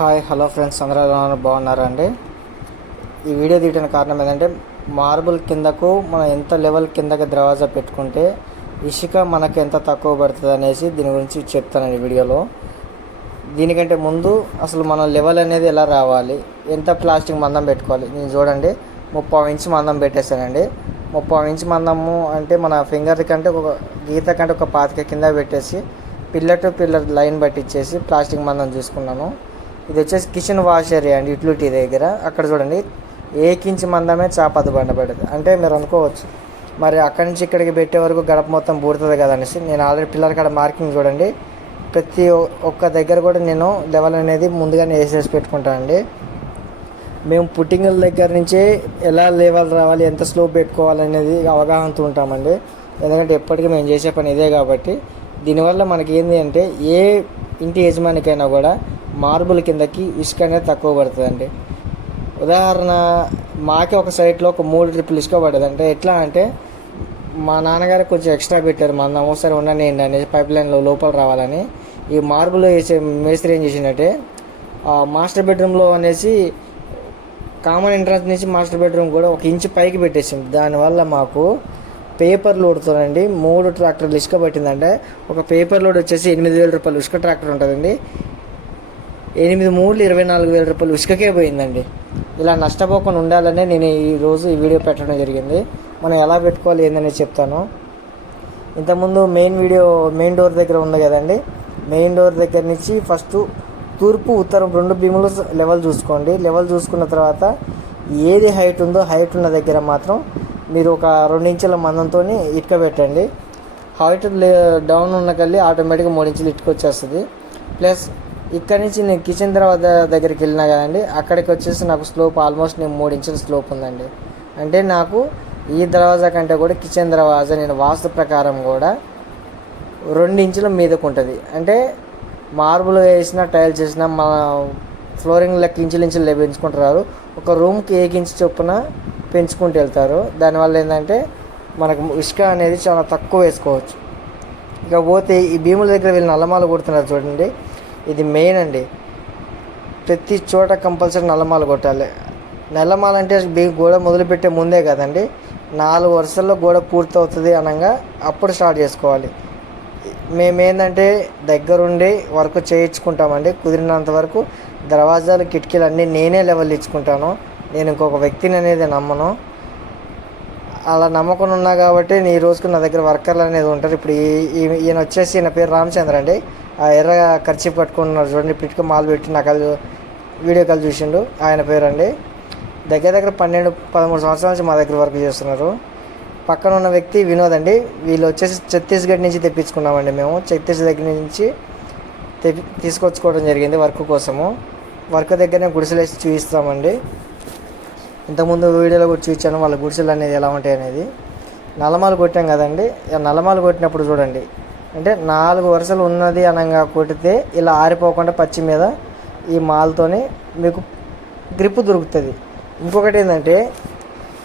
Hi hello friends అందరూ బాగున్నారండి బాగున్నారా అండి? ఈ వీడియో తీయడానికి కారణం ఏంటంటే మార్బుల్ కిందకు మనం ఎంత లెవెల్ కిందకి దర్వాజా పెట్టుకుంటే ఇసుక మనకు ఎంత తక్కువ పడుతుంది అనేసి దీని గురించి చెప్తానండి వీడియోలో. దీనికంటే ముందు అసలు మన లెవెల్ అనేది ఎలా రావాలి? ఎంత ప్లాస్టిక్ మందం పెట్టుకోవాలి? నేను చూడండి ముప్పై ఇంచ్ మందం పెట్టేశానండి. ముప్పై ఇంచ్ మందము అంటే మన ఫింగర్ కంటే ఒక గీత కంటే ఒక పాతిక కింద పెట్టేసి పిల్లర్ టు పిల్లర్ లైన్ పట్టించేసి ప్లాస్టిక్ మందం చూసుకున్నాను. ఇది వచ్చేసి కిచెన్ వాష్ ఏరియా అండి యూటిలిటీ దగ్గర. అక్కడ చూడండి ఏకించి మందమే చాపది బండ పడదు. అంటే మీరు అనుకోవచ్చు మరి అక్కడి నుంచి ఇక్కడికి పెట్టే వరకు గడప మొత్తం బూడుతుంది కదా అనేసి. నేను ఆల్రెడీ పిల్లల కాడ మార్కింగ్ చూడండి ప్రతి ఒక్క దగ్గర కూడా నేను లెవెల్ అనేది ముందుగానే వేసేసి పెట్టుకుంటానండి మేము పుట్టింగుల దగ్గర నుంచే ఎలా లెవెల్ రావాలి ఎంత స్లో పెట్టుకోవాలనేది అవగాహనతో ఉంటామండి. ఎందుకంటే ఎప్పటికీ మేము చేసే పని ఇదే కాబట్టి. దీనివల్ల మనకి ఏంటి అంటే ఏ ఇంటి యజమానికైనా కూడా మార్బుల్ కిందకి ఇసుక అనేది తక్కువ పడుతుందండి. ఉదాహరణ మాకే ఒక సైట్లో ఒక మూడు ట్రిప్పులు ఇసుక పడ్డది. అంటే ఎట్లా అంటే మా నాన్నగారు కొంచెం ఎక్స్ట్రా పెట్టారు. మన ఒకసారి ఉండనియండి అనేసి పైప్ లైన్లో లోపల రావాలని. ఈ మార్బుల్ వేసే మేస్త్రి ఏం చేసిందంటే మాస్టర్ బెడ్రూమ్లో అనేసి కామన్ ఎంట్రన్స్ నుంచి మాస్టర్ బెడ్రూమ్ కూడా ఒక ఇంచు పైకి పెట్టేసింది. దానివల్ల మాకు పేపర్ లోడ్తోనండి మూడు ట్రాక్టర్లు ఇసుక పట్టిందంటే ఒక పేపర్ లోడ్ వచ్చేసి ఎనిమిది వేల రూపాయలు ఇసుక ట్రాక్టర్ ఉంటుందండి. ఎనిమిది మూడు ఇరవై నాలుగు వేల రూపాయలు ఇసుకకే పోయిందండి. ఇలా నష్టపోకుండా ఉండాలనే నేను ఈరోజు ఈ వీడియో పెట్టడం జరిగింది. మనం ఎలా పెట్టుకోవాలి ఏందనేది చెప్తాను. ఇంతకుముందు మెయిన్ వీడియో మెయిన్ డోర్ దగ్గర ఉంది కదండి. మెయిన్ డోర్ దగ్గర నుంచి ఫస్ట్ తూర్పు ఉత్తరం రెండు భీములు లెవెల్ చూసుకోండి. లెవెల్ చూసుకున్న తర్వాత ఏది హైట్ ఉందో హైట్ ఉన్న దగ్గర మాత్రం మీరు ఒక రెండు ఇంచుల మందంతో ఇటుక పెట్టండి. హైట్ డౌన్ ఉన్న కల్లి ఆటోమేటిక్గా మూడు ఇంచులు ఇటుక వచ్చేస్తుంది. ప్లస్ ఇక్కడ నుంచి నేను కిచెన్ తర్వాత దగ్గరికి వెళ్ళినా కదండి అక్కడికి వచ్చేసి నాకు స్లోప్ ఆల్మోస్ట్ నేను మూడు ఇంచుల స్లోప్ ఉందండి. అంటే నాకు ఈ దర్వాజా కంటే కూడా కిచెన్ దర్వాజా నేను వాస్తు ప్రకారం కూడా రెండు ఇంచుల మీదకు ఉంటుంది. అంటే మార్బుల్ వేసిన టైల్స్ వేసిన మన ఫ్లోరింగ్ లెక్క ఇంచులు ఇంచులు పెంచుకుంటారు ఒక రూమ్కి ఏ ఇంచు చొప్పున పెంచుకుంటూ వెళ్తారు. దానివల్ల ఏంటంటే మనకు ఇసుక అనేది చాలా తక్కువ వేసుకోవచ్చు. ఇక పోతే ఈ భీముల దగ్గర వీళ్ళు అల్లమాలు కొడుతున్నారు చూడండి. ఇది మెయిన్ అండి. ప్రతి చోట కంపల్సరీ నల్లమాల కొట్టాలి. నల్లమాల అంటే గోడ మొదలుపెట్టే ముందే కదండి. నాలుగు వరుసల్లో గోడ పూర్తి అవుతుంది అనగా అప్పుడు స్టార్ట్ చేసుకోవాలి. మేమేందంటే దగ్గరుండి వర్క్ చేయించుకుంటామండి. కుదిరినంత వరకు దర్వాజాలు కిటికీలు అన్నీ నేనే లెవెల్ ఇచ్చుకుంటాను. నేను ఇంకొక వ్యక్తిని అనేది నమ్మను. అలా నమ్మకం ఉన్నా కాబట్టి నీ రోజుకు నా దగ్గర వర్కర్లు అనేది ఉంటారు. ఇప్పుడు ఈయన వచ్చేసి ఈయన పేరు రామచంద్ర అండి. ఆ ఎర్ర ఖర్చు కట్టుకుంటున్నారు చూడండి పిటిక మాలు పెట్టి నాకు అది వీడియో కాల్ చూసిండు. ఆయన పేరు అండి దగ్గర దగ్గర పన్నెండు పదమూడు సంవత్సరాల నుంచి మా దగ్గర వర్క్ చేస్తున్నారు. పక్కన ఉన్న వ్యక్తి వినోద్ అండి. వీళ్ళు వచ్చేసి ఛత్తీస్గఢ్ నుంచి తెప్పించుకున్నామండి మేము. ఛత్తీస్ దగ్గర నుంచి తెప్పి తీసుకొచ్చుకోవడం జరిగింది వర్క్ కోసము. వర్క్ దగ్గరనే గుడిసెలు వేసి చూపిస్తామండి. ఇంతకుముందు వీడియోలో కూడా చూపించాను వాళ్ళ గుడిసెలు అనేది ఎలా ఉంటాయి అనేది. నల్లమాలు కొట్టాం కదండి నలమాలు నల్లమాలు కొట్టినప్పుడు చూడండి. అంటే నాలుగు వరుసలు ఉన్నది అనగా కొడితే ఇలా ఆరిపోకుండా పచ్చి మీద ఈ మాల్తోని మీకు గ్రిప్ దొరుకుతుంది. ఇంకొకటి ఏంటంటే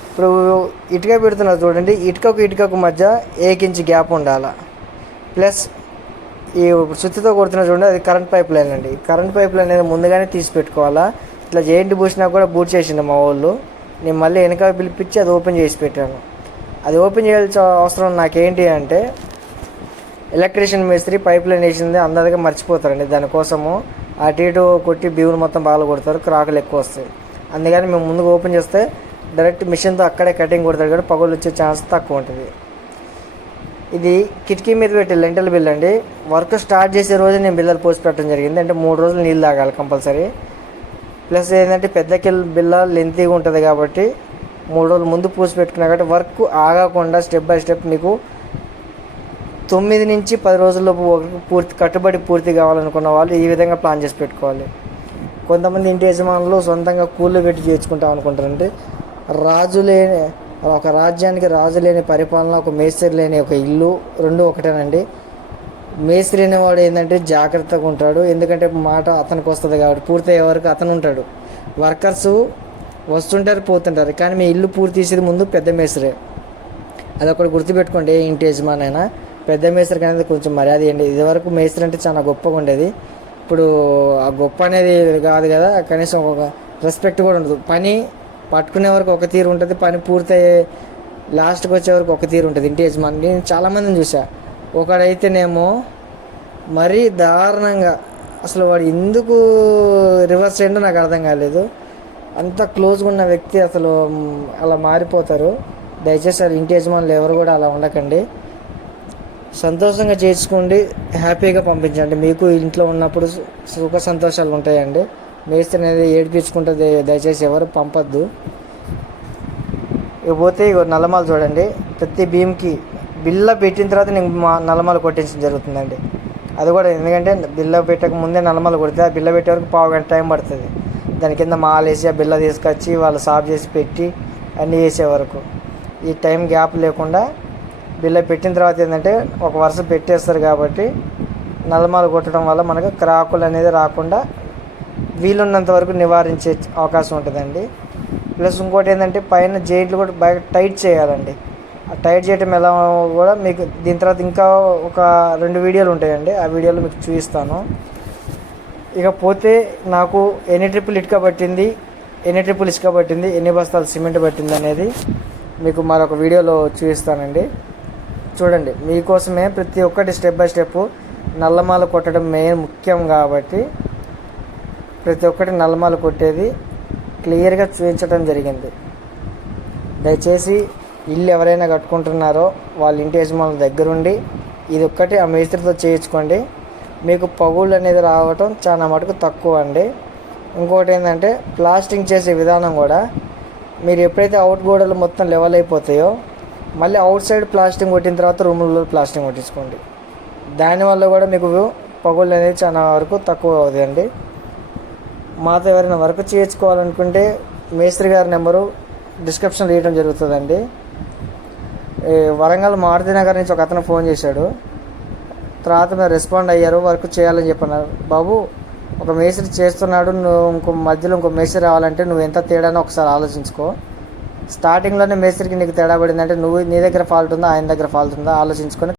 ఇప్పుడు ఇటుక పెడుతున్నారు చూడండి ఇటుకకు ఇటుకకు మధ్య ఏకించి గ్యాప్ ఉండాలి. ప్లస్ ఈ సుత్తితో కొడుతున్న చూడండి అది కరెంట్ పైప్ లైన్ అండి. కరెంట్ పైప్ లైన్ అనేది ముందుగానే తీసి పెట్టుకోవాలా. ఇట్లా జెయింట్ పూసినా కూడా బూట్ చేసిండు మా వాళ్ళు. నేను మళ్ళీ వెనక పిలిపించి అది ఓపెన్ చేసి పెట్టాను. అది ఓపెన్ చేయాల్సిన అవసరం నాకేంటి అంటే ఎలక్ట్రీషియన్ మేస్త్రి పైప్ లైన్ వేసింది అందరిగా మర్చిపోతారండి. దానికోసము అటు ఇటు కొట్టి బీవులు మొత్తం బాగా కొడతారు క్రాకులు ఎక్కువ వస్తాయి. అందుకని మేము ముందుకు ఓపెన్ చేస్తే డైరెక్ట్ మిషన్తో అక్కడే కటింగ్ కొడతారు కాబట్టి పగులు వచ్చే ఛాన్స్ తక్కువ ఉంటుంది. ఇది కిటికీ మీద పెట్టే లెంటల్ బిల్ అండి. వర్క్ స్టార్ట్ చేసే రోజు నేను బిల్లలు పోసి పెట్టడం జరిగింది. అంటే మూడు రోజులు నీళ్ళు తాగాలి కంపల్సరీ. ప్లస్ ఏంటంటే పెద్ద కిల్ బిల్ల లెంతీగా ఉంటుంది కాబట్టి మూడు రోజులు ముందు పూసి పెట్టుకున్నా కాబట్టి వర్క్ ఆగకుండా స్టెప్ బై స్టెప్ మీకు తొమ్మిది నుంచి పది రోజుల్లోపు పూర్తి కట్టుబడి పూర్తి కావాలనుకున్న వాళ్ళు ఈ విధంగా ప్లాన్ చేసి పెట్టుకోవాలి. కొంతమంది ఇంటి యజమానులు సొంతంగా కూళ్ళు పెట్టి చేర్చుకుంటాం అనుకుంటారంటే రాజు లేని ఒక రాజ్యానికి రాజు లేని పరిపాలన ఒక మేస్త్రి లేని ఒక ఇల్లు రెండు ఒకటేనండి. మేస్త్రి అనేవాడు ఏంటంటే జాగ్రత్తగా ఉంటాడు. ఎందుకంటే మాట అతనికి వస్తుంది కాబట్టి పూర్తయ్యే వరకు అతను ఉంటాడు. వర్కర్స్ వస్తుంటారు పోతుంటారు. కానీ మీ ఇల్లు పూర్తి చేసేది ముందు పెద్ద మేస్త్రే. ఒకటి గుర్తుపెట్టుకోండి ఏ ఇంటి యజమానైనా పెద్ద మేస్త్రికి అనేది కొంచెం మర్యాద ఇవ్వండి. ఇదివరకు మేస్త్రి అంటే చాలా గొప్పగా ఉండేది. ఇప్పుడు ఆ గొప్ప అనేది కాదు కదా. కనీసం ఒక రెస్పెక్ట్ కూడా ఉండదు. పని పట్టుకునే వరకు ఒక తీరు ఉంటుంది. పని పూర్తయ్యే లాస్ట్కి వచ్చే వరకు ఒక తీరు ఉంటుంది. ఇంటి యజమాని. నేను చాలామందిని చూసా ఒకడైతేనేమో మరీ దారుణంగా. అసలు వాడు ఎందుకు రివర్స్ అయ్యిందో నాకు అర్థం కాలేదు. అంత క్లోజ్గా ఉన్న వ్యక్తి అసలు అలా మారిపోతారు. దయచేసి అది ఇంటి యజమానులు ఎవరు కూడా అలా ఉండకండి. సంతోషంగా చేసుకోండి హ్యాపీగా పంపించండి. మీకు ఇంట్లో ఉన్నప్పుడు సుఖ సంతోషాలు ఉంటాయండి. మేస్త్రి అనేది ఏడిపించుకుంటే దయచేసి ఎవరు పంపొద్దు. ఇకపోతే ఇక నల్లమాలు చూడండి. ప్రతి భీమ్కి బిల్ల పెట్టిన తర్వాత నేను మా నల్లమాలు కొట్టించడం జరుగుతుందండి. అది కూడా ఎందుకంటే బిల్ల పెట్టక ముందే నలమలు కొడితే ఆ బిల్ల పెట్టే వరకు పావు గంట టైం పడుతుంది. దాని కింద మాలేసి ఆ బిల్ల తీసుకొచ్చి వాళ్ళు సాఫ్ చేసి పెట్టి అన్నీ వేసే వరకు. ఈ టైం గ్యాప్ లేకుండా బిల్ల పెట్టిన తర్వాత ఏంటంటే ఒక వరుస పెట్టేస్తారు కాబట్టి నల్లమాలు కొట్టడం వల్ల మనకు క్రాకులు అనేది రాకుండా వీలున్నంత వరకు నివారించే అవకాశం ఉంటుందండి. ప్లస్ ఇంకోటి ఏంటంటే పైన జైట్లు కూడా బాగా టైట్ చేయాలండి. టైట్ చేయటం ఎలా కూడా మీకు దీని తర్వాత ఇంకా ఒక రెండు వీడియోలు ఉంటాయండి. ఆ వీడియోలో మీకు చూపిస్తాను. ఇకపోతే నాకు ఎన్ని ట్రిప్పులు ఇటుక పట్టింది ఎన్ని ట్రిప్పులు ఇసుక పట్టింది ఎన్ని బస్తాలు సిమెంట్ పట్టింది అనేది మీకు మరొక వీడియోలో చూపిస్తానండి. చూడండి మీకోసమే ప్రతి ఒక్కటి స్టెప్ బై స్టెప్ నల్లమాల కొట్టడం మెయిన్ ముఖ్యం కాబట్టి ప్రతి ఒక్కటి నల్లమాల కొట్టేది క్లియర్గా చూపించడం జరిగింది. దయచేసి ఇల్లు ఎవరైనా కట్టుకుంటున్నారో వాళ్ళ ఇంటి యజమానుల దగ్గరుండి ఇది ఒక్కటి ఆ మేస్త్రితో చేయించుకోండి. మీకు పగుళ్ళు అనేది రావటం చాలా మటుకు తక్కువ అండి. ఇంకోటి ఏంటంటే ప్లాస్టింగ్ చేసే విధానం కూడా మీరు ఎప్పుడైతే అవుట్ గోడలు మొత్తం లెవెల్ అయిపోతాయో మళ్ళీ అవుట్ సైడ్ ప్లాస్టింగ్ కొట్టిన తర్వాత రూములలో ప్లాస్టింగ్ కొట్టించుకోండి. దానివల్ల కూడా మీకు పగుళ్ళు అనేది చాలా వరకు తక్కువ అవుతాయండి. మాతో ఎవరైనా వర్క్ చేయించుకోవాలనుకుంటే మేస్త్రి గారి నెంబరు డిస్క్రిప్షన్ ఇవ్వడం జరుగుతుందండి. వరంగల్ మారుతి నగర్ నుంచి ఒక అతను ఫోన్ చేశాడు. తర్వాత మీరు రెస్పాండ్ అయ్యారు వర్క్ చేయాలని చెప్పన్నారు. బాబు ఒక మేస్త్రి చేస్తున్నాడు నువ్వు ఇంకో మధ్యలో ఇంకో మేస్త్రి రావాలంటే నువ్వు ఎంత తేడానో ఒకసారి ఆలోచించుకో. స్టార్టింగ్లోనే మేస్త్రికి నీకు తేడా పడిందంటే నువ్వు నీ దగ్గర ఫాల్ట్ ఉందా ఆయన దగ్గర ఫాల్ట్ ఉందా ఆలోచించుకొని